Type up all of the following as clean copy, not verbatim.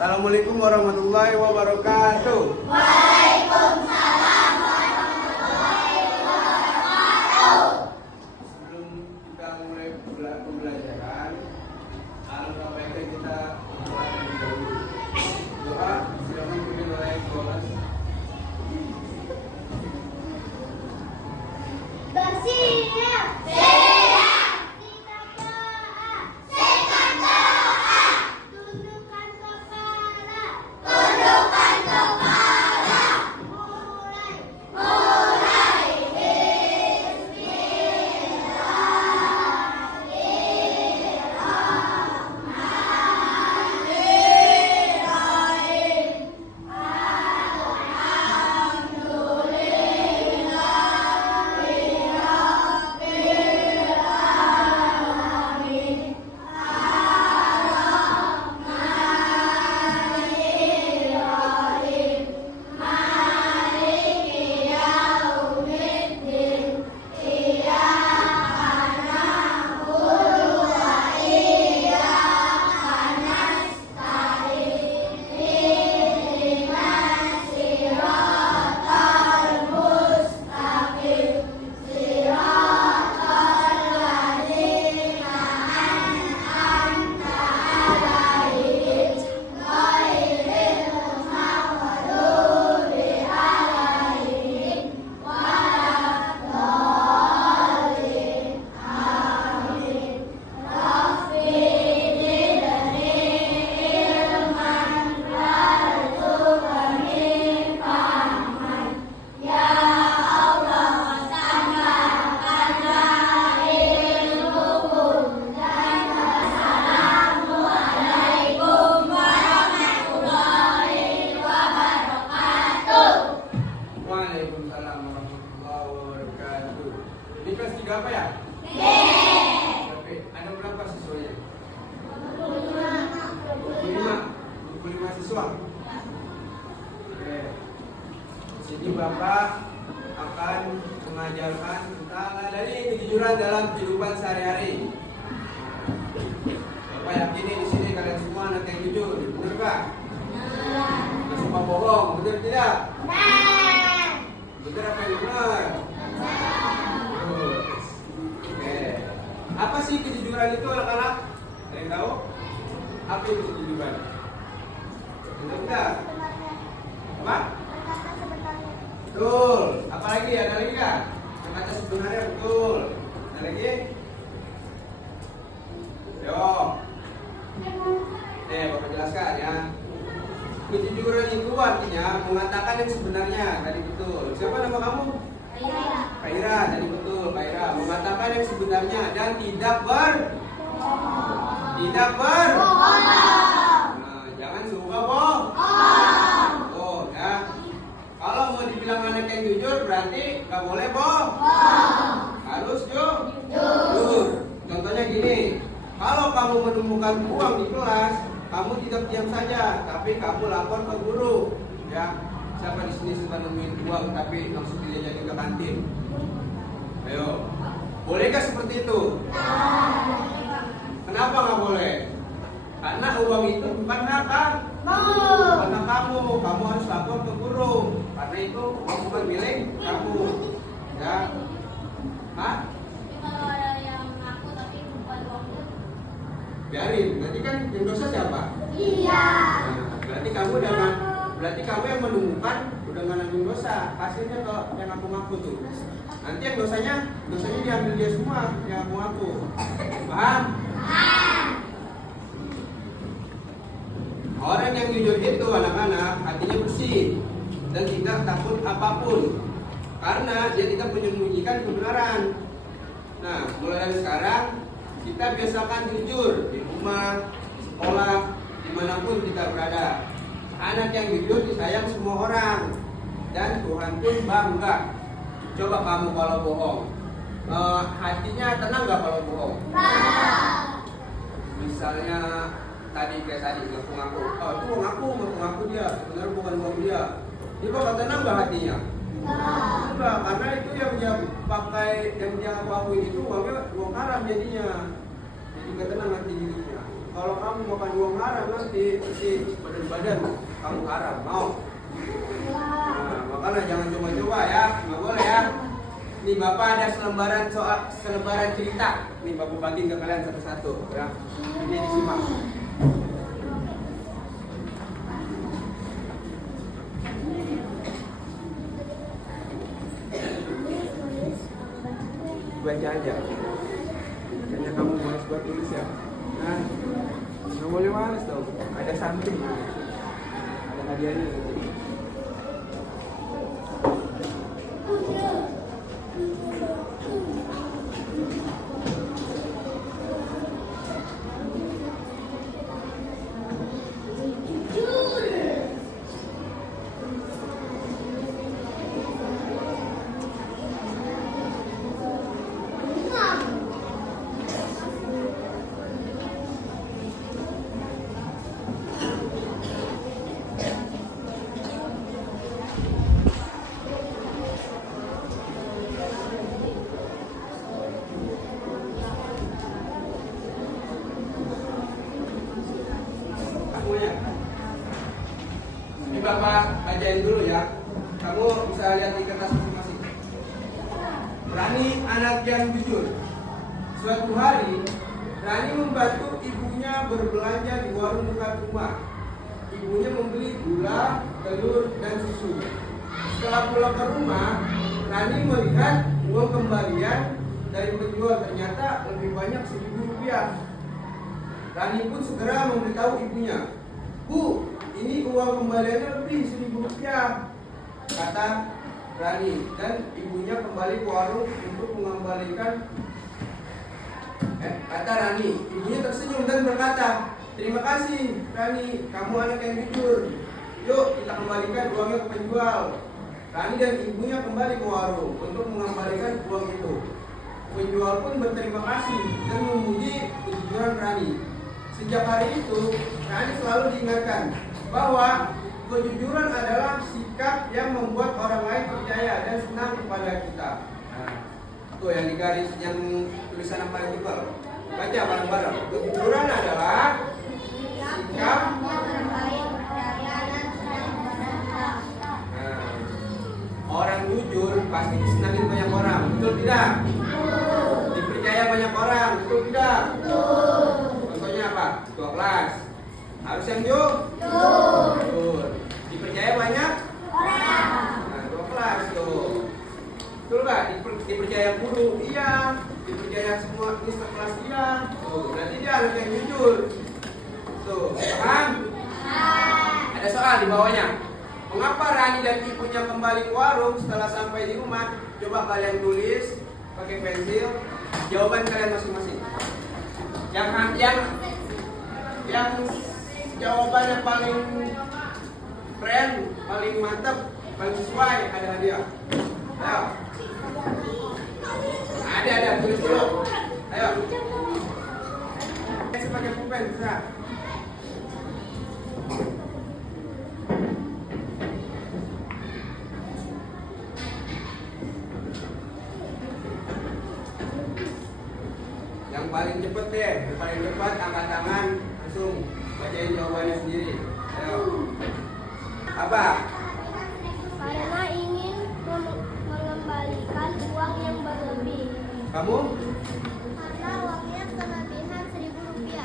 Assalamualaikum warahmatullahi wabarakatuh. Waalaikumsalam warahmatullahi wabarakatuh. Sebelum kita mulai pembelajaran, alangkah baiknya kita berdoa terlebih dahulu. Doa sudah dipimpin oleh kelas. Bersiap. Siap. Kita doa. Sikat doa. Tundukkan kepala. Tundukkan kepala. Mulai. Bismillahirrahmanirrahim. Waalaikumsalam warahmatullahi wabarakatuh. Ini kelas 3 apa ya? Oke, ada berapa siswanya? 25 siswa. Oke. Di sini Bapak akan mengajarkan tentang dari kejujuran dalam kehidupan sehari-hari. Bapak yakin di sini kalian semua anak yang jujur, benar nggak? Nggak suka bohong, benar tidak? Benar apa yang benar? Oke. Apa sih kejujuran itu anak-anak? Ada yang tahu? Apa itu kejujuran? Benar? Apa? Betul. Apa lagi? Ada lagi nggak? Kata sebenarnya betul. Ada lagi? Yo. Bapak jelaskan ya. Kejujuran itu artinya mengatakan yang sebenarnya. Tadi betul. Siapa nama kamu? Kaira. Tadi betul. Kaira mengatakan yang sebenarnya dan tidak berbohong. Nah, jangan suka bohong. Oh, ya. Kalau mau dibilang anak yang jujur berarti nggak boleh bohong. Harus jujur. Contohnya gini. Kalau kamu menemukan uang di kelas, kamu tidak diam saja, tapi kamu lapor ke guru. Ya, siapa di sini suka nemuin uang tapi langsung dijajanin ke kantin? Ayo, bolehkah seperti itu? Kenapa nggak boleh? Karena uang itu bukan hak kamu. Kamu harus lapor ke guru. Karena itu uang bukan milik kamu. Ya, biarin, berarti kan yang dosa siapa? Iya. Nah, berarti kamu yang menemukan udah nanggung dosa. Hasilnya kalau yang ngaku-ngaku tuh. Nanti yang dosanya diambil dia semua yang ngaku-ngaku. Paham? Orang yang jujur itu anak-anak hatinya bersih dan tidak takut apapun. Karena dia tidak menyembunyikan kebenaran. Nah, mulai dari sekarang kita biasakan jujur di rumah, di sekolah, dimanapun kita berada. Anak yang jujur disayang semua orang dan Tuhan pun bangga. Coba kamu kalau bohong, hatinya tenang nggak kalau bohong? Misalnya tadi ngaku-ngaku, itu ngaku dia, sebenarnya bukan uang dia. Dia bakal tenang nggak hatinya? Enggak, karena itu yang dia pakai, yang dia ngaku itu uangnya uang haram jadinya. Jadi gak tenang hati hidupnya. kalau kamu makan uang haram nanti badan kamu haram, mau? Nah, makanya jangan coba-coba ya, nggak boleh ya. Nih Bapak ada selebaran cerita. Nih Bapak bagiin ke kalian satu-satu ya. Ini disimak. Baca aja. Hanya kamu malas buat tulis ya. Nah, nggak boleh malas dong. Ada something. Ada hadiahnya. Ini Bapak bacain dulu ya. Kamu bisa lihat di kertas masing-masing. Rani anak yang jujur. Suatu hari, Rani membantu ibunya berbelanja di warung dekat rumah. Ibunya membeli gula, telur, dan susu. Setelah pulang ke rumah, Rani melihat uang kembalian dari penjual ternyata lebih banyak Rp1.000. Rani pun segera memberitahu ibunya, "Bu, ini uang kembaliannya lebih Rp1.000," kata Rani, dan ibunya kembali ke warung untuk mengembalikan. Kata Rani, ibunya tersenyum dan berkata, "Terima kasih Rani, kamu anak yang jujur. Yuk kita kembalikan uangnya ke penjual." Rani dan ibunya kembali ke warung untuk mengembalikan uang itu. Penjual pun berterima kasih dan memuji kejujuran Rani. Sejak hari itu, Rani selalu diingatkan bahwa kejujuran adalah sikap yang membuat orang lain percaya dan senang kepada kita. Nah, tuh yang digaris, yang tulisan yang paling tebal. Baca bareng-bareng. Kejujuran adalah sikap orang lain percaya dan senang kepada kita. Nah, orang jujur pasti disenangi banyak orang, betul tidak? Dipercaya banyak orang, betul tidak? Contohnya apa? Ketua kelas. Harus yang jujur. Dipercaya banyak orang. Nah, ketua kelas tuh. Betul nggak? Dipercaya guru, iya. Dipercaya semua mister kelas, iya. Tuh, berarti dia anak yang jujur. Tuh, paham? Ada soal di bawahnya. Mengapa Rani dan ibunya kembali ke warung setelah sampai di rumah? Coba kalian tulis pakai pensil jawaban kalian masing-masing. Yang jawabannya paling keren, paling mantap, paling sesuai, ada hadiah. Ayo. Ada tulis dulu. Ayo. Saya pakai pulpen, bisa. Yang paling cepet deh, yang paling cepat angkat tangan, langsung bacain jawabannya sendiri. Ayo. Apa? Karena ingin mengembalikan uang yang berlebih. Kamu? Karena uangnya kelebihan Rp1.000.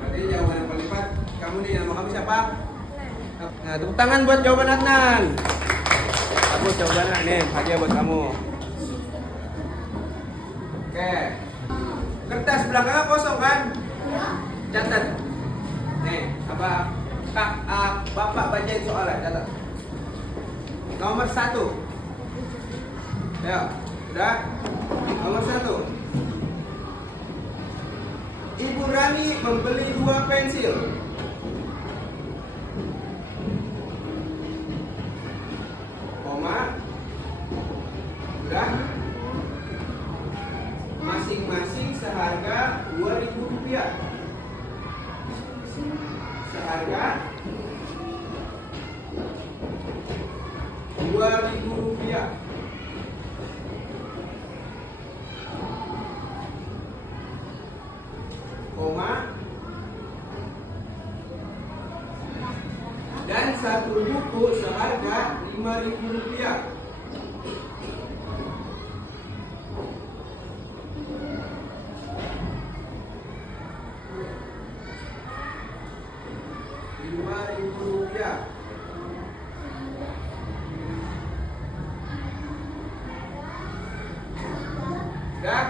Berarti jawaban yang paling tepat. Kamu nih, nama kamu siapa? Nah, tepuk tangan buat jawaban Adnan. Kamu jawabannya nih, hadiah buat kamu. Oke. Kertas belakangnya kosong kan? Catat. Nih, Bapak bacain soalnya, catat. Nomor 1. Ya, udah. Nomor 1. Ibu Rani membeli 2 pensil. Koma. Udah. Masing-masing seharga Rp2.000. Seharga Rp2.000. satu buku seharga Rp5.000. Rp5.000. Dan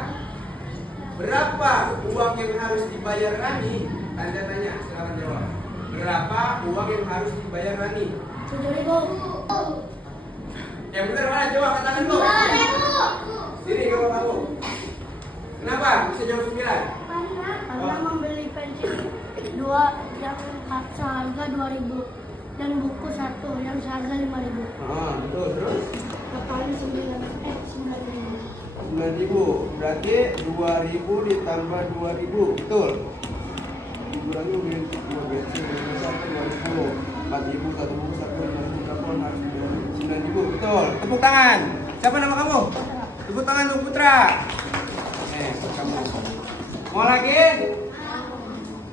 berapa uang yang harus dibayar Rani? Tanda tanya, silakan jawab. Berapa uang yang harus dibayar Rani? 7.000. Yang benar mana? Coba katakan tuh. 2.000. Sini coba kamu. Kenapa bisa jawab 9? Karena membeli pensil dua yang seharga 2.000 dan buku satu yang seharga 5.000. Betul. Terus? Totalnya 9.000. 9.000. Berarti 2.000 ditambah 2.000. Betul. Dikurangi beli 2 bensin, 2.000. 4.000 satu buku satu 5.000 kapal harus 9.000. Betul. Tepuk tangan. Siapa nama kamu? Tepuk tangan untuk Putra. Buat kamu. Mau lagi?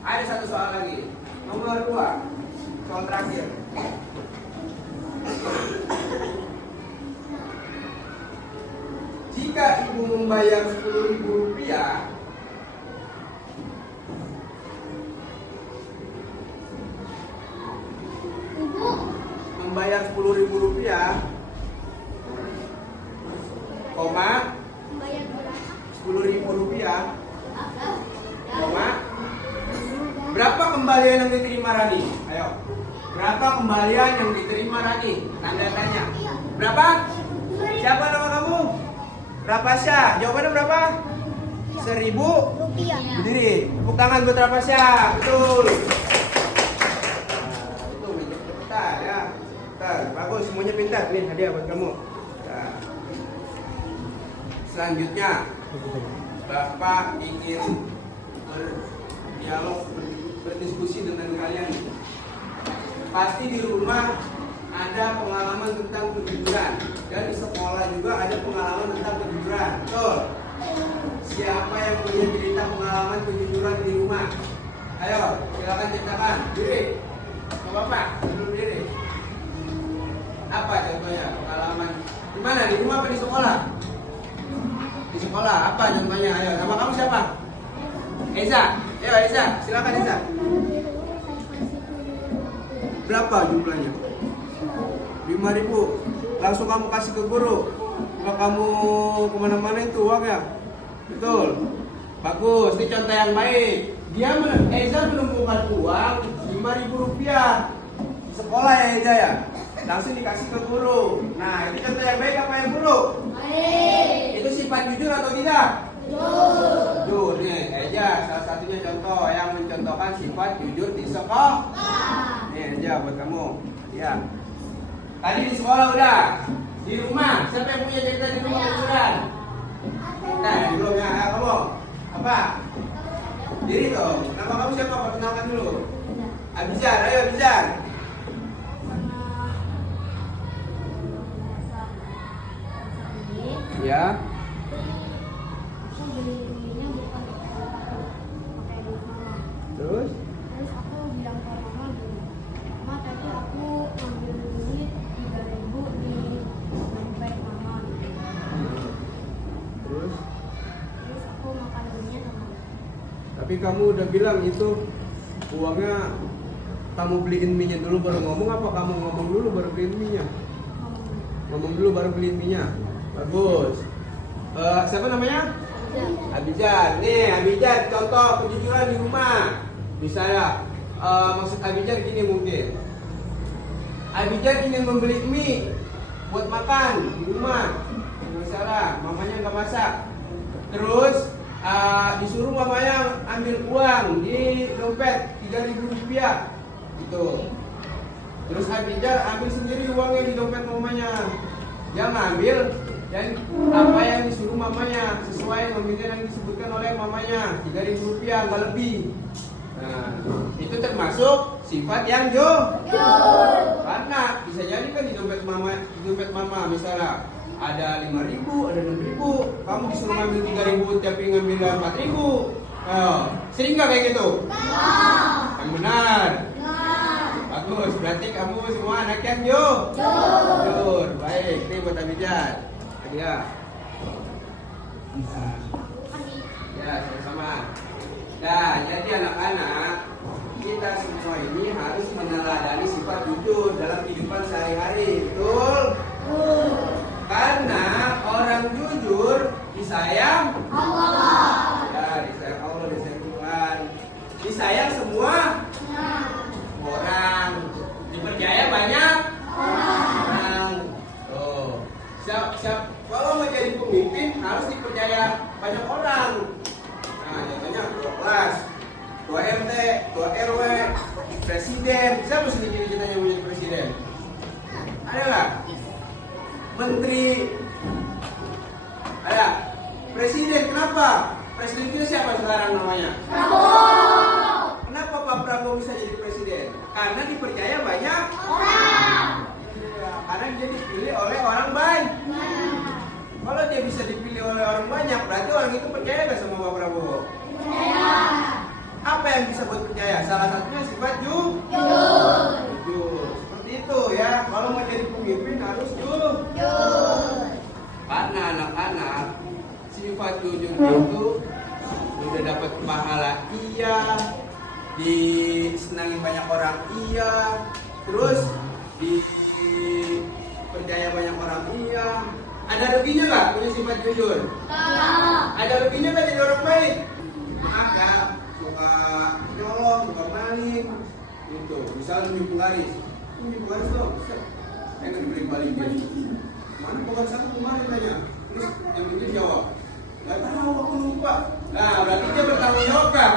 Ada satu soal lagi. Nomor 2. Soal terakhir. Jika ibu membayar Rp10.000, Ibu membayar Rp10.000, koma membayar berapa? Rp10.000, koma berapa kembalian yang diterima Rani? Ayo, berapa kembalian yang diterima Rani? Tanda tanya. Berapa? Siapa nama kamu? Rapasya. Jawabannya berapa? 1.000 Rupiah. berdiri. Tepuk tangan buat Rapasya. Betul. Itu cepetan ya. Cepetan. Bagus, semuanya pintar. Nih hadiah buat kamu. Nah. Selanjutnya, Bapak ingin berdialog, berdiskusi dengan kalian. Pasti di rumah ada pengalaman tentang kejujuran, dan di sekolah juga ada pengalaman tentang kejujuran. Betul? Siapa yang punya cerita pengalaman kejujuran di rumah? Ayo, silakan ceritakan. Diri, sama Bapak, duduk diri. Apa contohnya pengalaman? Di mana? Di rumah apa di sekolah? Di sekolah. Apa contohnya? Ayo, nama kamu siapa? Eza. Ayo Eza, silakan Eza. Berapa jumlahnya? 5.000. Langsung kamu kasih ke guru. Kalau kamu kemana-mana itu uangnya. Betul. Bagus. Ini contoh yang baik. Eza menemukan uang Rp5.000 di sekolah ya Eza ya. Langsung dikasih ke guru. Nah, ini contoh yang baik apa yang buruk? Baik. Itu sifat jujur atau tidak? Jujur. Jujur nih, Eja salah satunya contoh yang mencontohkan sifat jujur di sekolah. Nih Eja buat kamu. Ya. Tadi di sekolah udah. Di rumah, siapa yang punya cerita di rumah kejujuran? Nah, belum ya, kamu. Apa? Diri tuh. Nama kamu siapa? Perkenalkan dulu. Abizar, ayo Abizar. Ya. Aku beli ininya bukan pakai duit mama. Terus? Terus aku bilang ke mama gini, Mama tadi aku ngambil duit 3.000 di dompet mama. Terus? Terus aku makan duitnya sama Tapi kamu udah bilang itu uangnya kamu beliin mie-nya dulu baru ngomong, apa kamu ngomong dulu baru beliin mie-nya? mama. Ngomong dulu baru beliin mie-nya. Bagus. Siapa namanya? Abizar. Nih, Abizar contoh kejujuran di rumah. Misalnya, maksud Abizar gini mungkin. Abizar ingin membeli mie buat makan di rumah. Nggak salah, mamanya nggak masak. Terus disuruh mamanya ambil uang di dompet Rp3.000 gitu. Terus Abizar ambil sendiri uangnya di dompet mamanya. Dia ngambil dan apa yang disuruh mamanya sesuai nominal yang disebutkan oleh mamanya Rp3.000 nggak lebih. Nah, itu termasuk sifat yang jujur. Karena bisa jadi kan di dompet mama misalnya ada 5.000, ada 6.000, kamu disuruh ngambil 3.000 tapi ngambil 4.000. Sering nggak kayak gitu? Yang benar. Bagus. berarti kamu semua anak yang jujur. Baik, ini buat Abidjan. Dia. Ya, sama-sama. Nah, jadi anak-anak, kita semua ini harus meneladani sifat jujur dalam kehidupan sehari-hari, betul? Karena orang jujur disayang Allah. Ya, disayang Allah, disayang Tuhan. Disayang semua orang. Dipercaya banyak orang. Oh, kalau mau jadi pemimpin harus dipercaya banyak orang. Nah, contohnya ketua kelas, ketua RT, ketua RW, presiden. Siapa sih cita-citanya mau jadi presiden? Ada nggak? Menteri? Ada? Presiden, kenapa? Presiden itu siapa sekarang namanya? Prabowo. Kenapa Pak Prabowo bisa jadi presiden? Karena dipercaya banyak orang. Ya, karena dia dipilih oleh orang banyak. Kalau dia bisa dipilih oleh orang banyak, berarti orang itu percaya nggak sama Pak Prabowo? Percaya. Apa yang bisa buat percaya? Salah satunya sifat jujur. Seperti itu ya. Kalau mau jadi pemimpin harus jujur. Karena anak-anak sifat jujur itu udah dapat pahala iya, disenangi banyak orang iya, terus dipercaya banyak orang iya. Ada ruginya nggak punya sifat jujur? Ada ruginya nggak jadi orang baik? Maka suka nyolong, suka maling, gitu. Misalnya nyuruh penggaris dong, saya kan beri balikin. Mana bukan satu kemarin tanya, terus yang ini jawab, nggak tahu aku lupa. Nah, berarti dia bertanggung jawab nggak?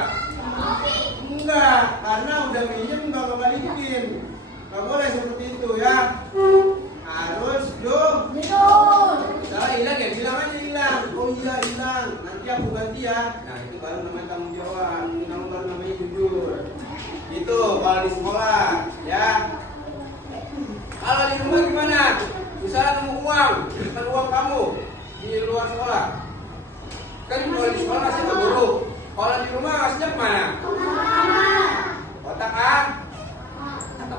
Enggak, karena udah minjem nggak kebalikin. Nggak boleh seperti itu ya. Harus jujur. Salah hilang ya, bilang aja hilang. Oh iya hilang, nanti aku ganti ya. Nah itu baru namanya tanggung jawab, baru namanya jujur. Itu kalau di sekolah ya. Kalau di rumah gimana? Misalnya temu uang, bukan uang kamu di luar sekolah. Kan kalau di sekolah ngasih ke guru. Kalau di rumah ngasihnya kemana? Kotak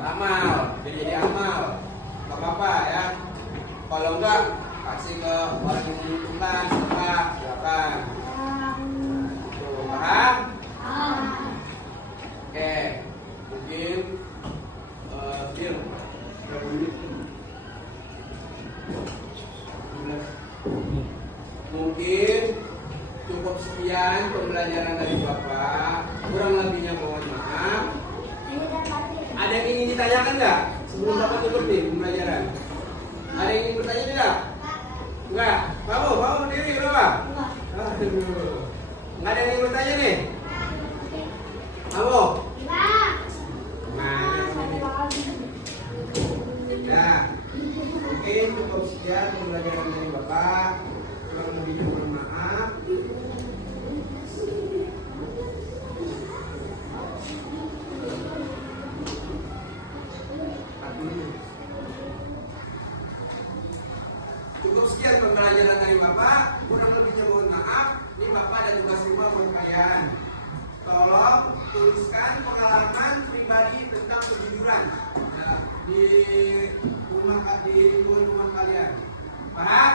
amal, jadi amal. Gak apa-apa ya. Kalau enggak kasih ke orang yang membutuhkan, silakan. Tuh, paham? Oke, mungkin Bill, berapa menit? Mungkin cukup sekian pembelajaran dari Bapak. Kurang lebihnya mohon maaf. Ada yang ingin ditanyakan nggak sebelum Bapak tutup nih pembelajaran? Ada yang ingin bertanya tidak? Enggak. Kamu berdiri berapa? Aduh. Nggak ada yang ingin bertanya nih? Kamu? Nah, mungkin cukup sekian pembelajaran dari Bapak. Kurang lebihnya mohon maaf. Cukup sekian pembelajaran dari Bapak. Kurang lebihnya mohon maaf. Ini Bapak ada tugas rumah buat kalian. Tolong tuliskan pengalaman pribadi tentang kejujuran di rumah kalian. Paham?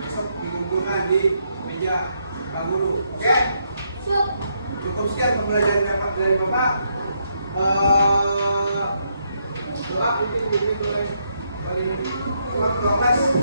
Besok dikumpulkan di meja Pak Guru. Oke? Cukup sekian pembelajaran dari Bapak. Doa mungkin paling kurang 12.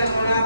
yang mana